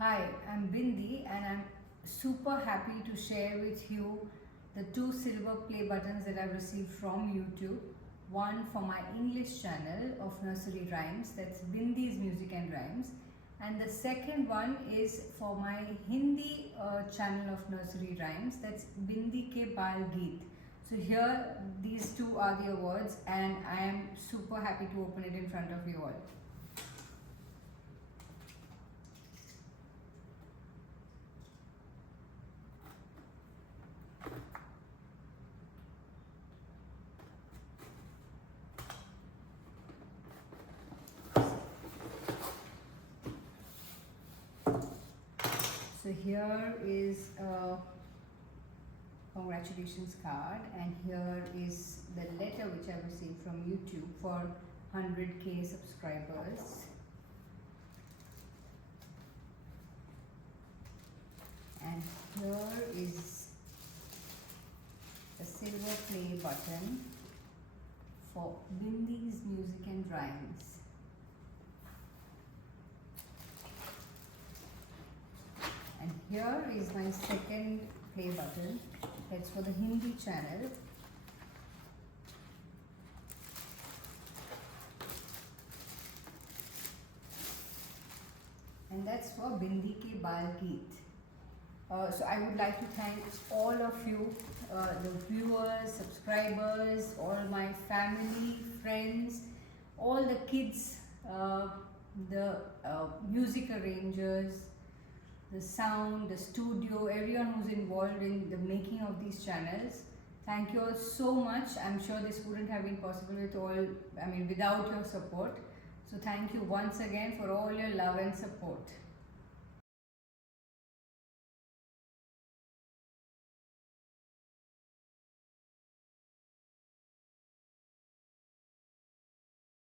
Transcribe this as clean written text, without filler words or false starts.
Hi, I'm Bindi and I'm super happy to share with you the two silver play buttons that I've received from YouTube. One for my English channel of nursery rhymes, that's Bindi's Music and Rhymes, and the second one is for my Hindi channel of nursery rhymes, that's Bindi Ke Bal Geet. So here these two are the awards and I am super happy to open it in front of you all. So here is a congratulations card and here is the letter which I received from YouTube for 100k subscribers. And here is a silver play button for Bindi's Music and Rhymes. And here is my second play button, that's for the Hindi channel. And that's for Bindi Ke Bal Geet. So I would like to thank all of you, the viewers, subscribers, all my family, friends, all the kids, the music arrangers, the sound, the studio, everyone who's involved in the making of these channels. Thank you all so much. I'm sure this wouldn't have been possible without your support. So thank you once again for all your love and support.